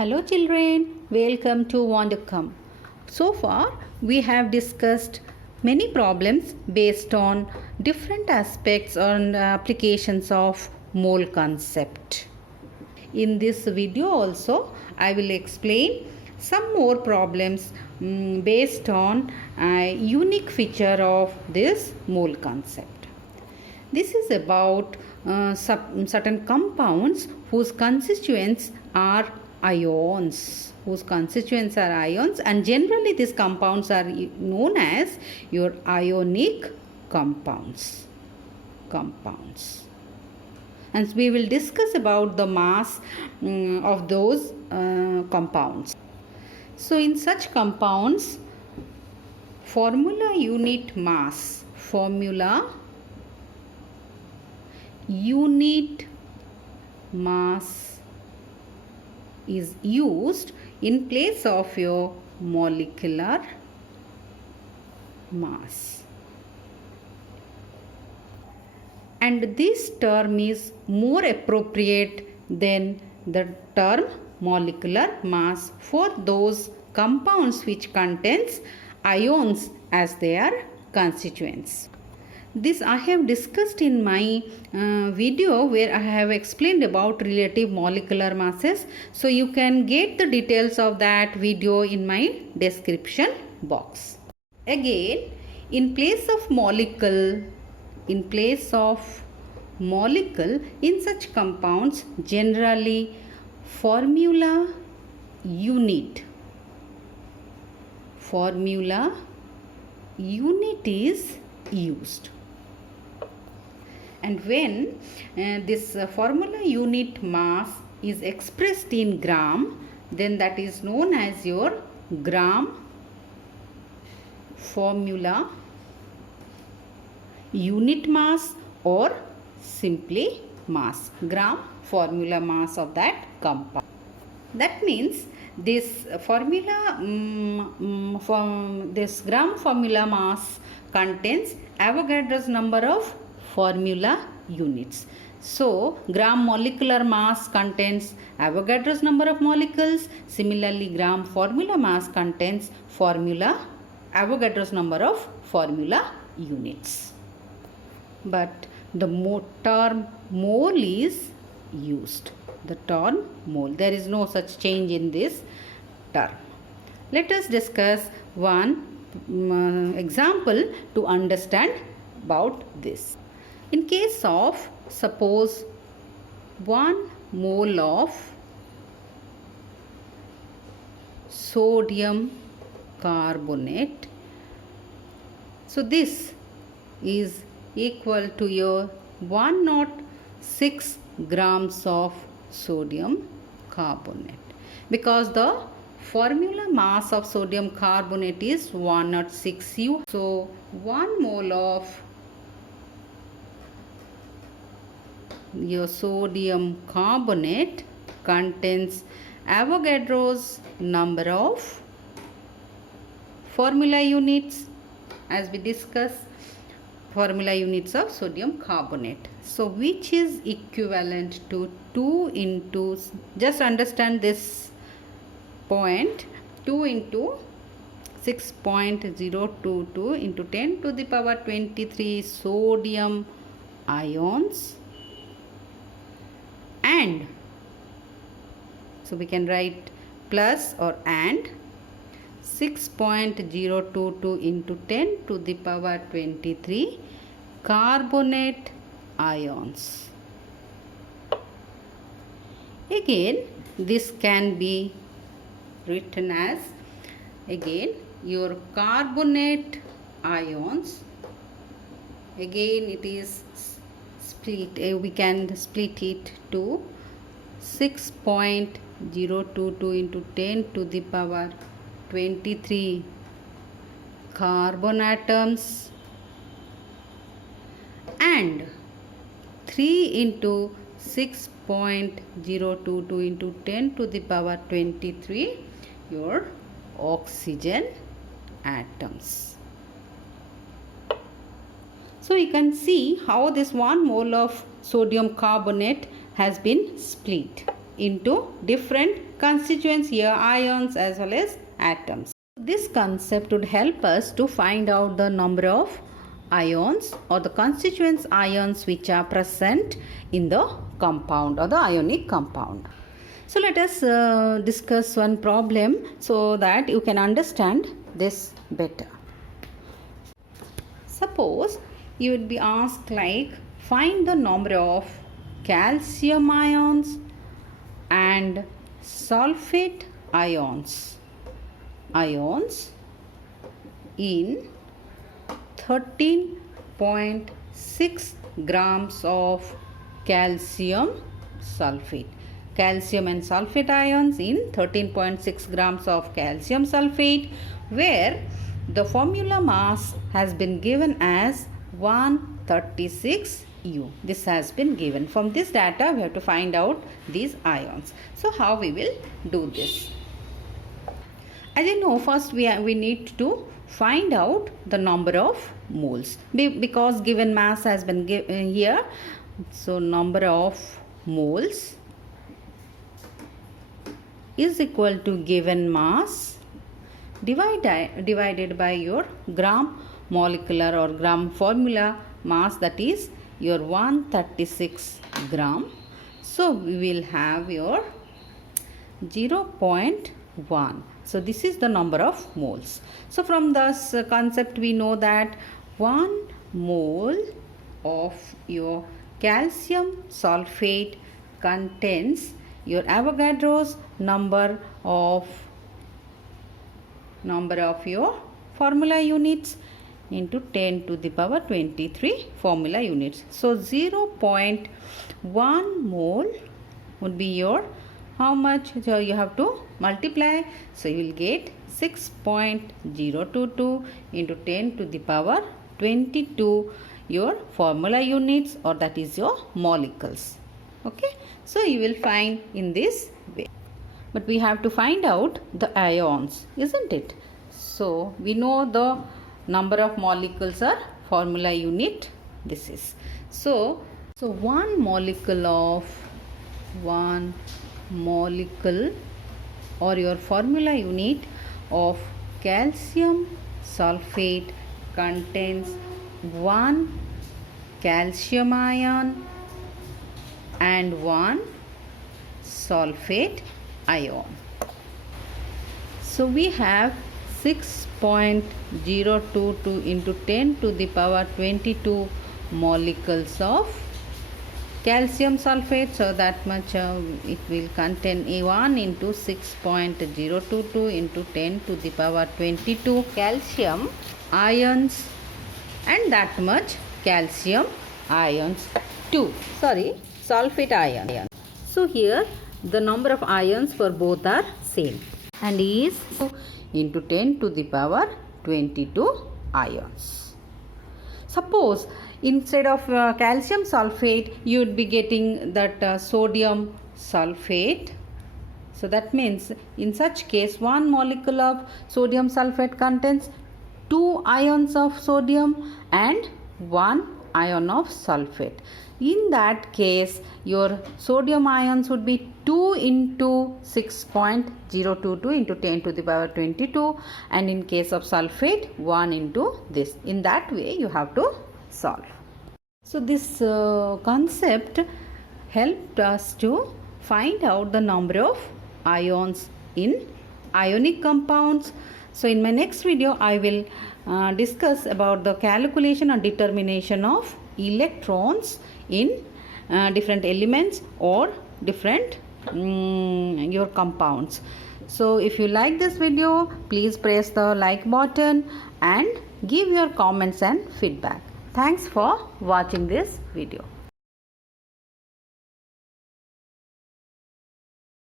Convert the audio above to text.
Hello children, welcome to Wondercome. So far we have discussed many problems based on different aspects and applications of mole concept. In this video also I will explain some more problems based on a unique feature of this mole concept. This is about certain compounds whose constituents are ions, and generally these compounds are known as your ionic compounds. And we will discuss about the mass of those compounds. So in such compounds, formula unit mass is used in place of your molecular mass. And this term is more appropriate than the term molecular mass for those compounds which contains ions as their constituents. This I have discussed in my video where I have explained about relative molecular masses. So you can get the details of that video in my description box. Again, in place of molecule, in such compounds generally formula unit is used. And when this formula unit mass is expressed in gram, then that is known as your gram formula unit mass, or simply mass, gram formula mass of that compound. That means this formula this gram formula mass contains Avogadro's number of formula units. So gram molecular mass contains Avogadro's number of molecules. Similarly, gram formula mass contains Avogadro's number of formula units. But the term mole is used. The term mole. There is no such change in this term. Let us discuss one example to understand about this. In case of, suppose 1 mole of sodium carbonate. So this is equal to your 106 grams of sodium carbonate, because the formula mass of sodium carbonate is 106 U. So 1 mole of your sodium carbonate contains Avogadro's number of formula units, as we discussed, formula units of sodium carbonate. So which is equivalent to 2 into, just understand this point, 2 into 6.022 into 10 to the power 23 sodium ions, and so we can write plus or and 6.022 into 10 to the power 23 carbonate ions. Again, this can be written as, again, your carbonate ions. Again, it is split, we can split it to 6.022 into 10 to the power 23 carbon atoms, and 3 into 6.022 into 10 to the power 23 your oxygen atoms. So you can see how this 1 mole of sodium carbonate has been split into different constituents here, ions as well as atoms. This concept would help us to find out the number of ions or the constituents ions which are present in the compound or the ionic compound. So let us discuss one problem so that you can understand this better. Suppose you would be asked like, find the number of calcium ions and sulfate ions in 13.6 grams of calcium sulfate. Calcium and sulfate ions in 13.6 grams of calcium sulfate, where the formula mass has been given as 136 U. This has been given. From this data we have to find out these ions. So how we will do this? As you know, first we need to find out the number of moles because given mass has been given here. So number of moles is equal to given mass divided by your gram molecular or gram formula mass, that is your 136 gram. So we will have your 0.1. So this is the number of moles. So from this concept we know that 1 mole of your calcium sulfate contains your Avogadro's number of your formula units into 10 to the power 23 formula units. So 0.1 mole would be your how much? So you have to multiply. So you will get 6.022 into 10 to the power 22 your formula units, or that is your molecules. Okay. So you will find in this way. But we have to find out the ions, isn't it? So we know the number of molecules are formula unit. This is. So one molecule or your formula unit of calcium sulfate contains 1 calcium ion and 1 sulfate ion. So we have 6.022 into 10 to the power 22 molecules of calcium sulfate. So that much it will contain A1 into 6.022 into 10 to the power 22 calcium ions, and that much calcium ions too. Sulfate ion. So here the number of ions for both are same and is into 10 to the power 22 ions. Suppose instead of calcium sulfate you would be getting that sodium sulfate. So that means in such case one molecule of sodium sulfate contains 2 ions of sodium and 1 ion of sulfate. In that case your sodium ions would be 2 into 6.022 into 10 to the power 22, and in case of sulfate 1 into this. In that way you have to solve. So this concept helped us to find out the number of ions in ionic compounds. So in my next video I will discuss about the calculation and determination of electrons in different elements or different your compounds. So if you like this video, please press the like button and give your comments and feedback. Thanks for watching this video.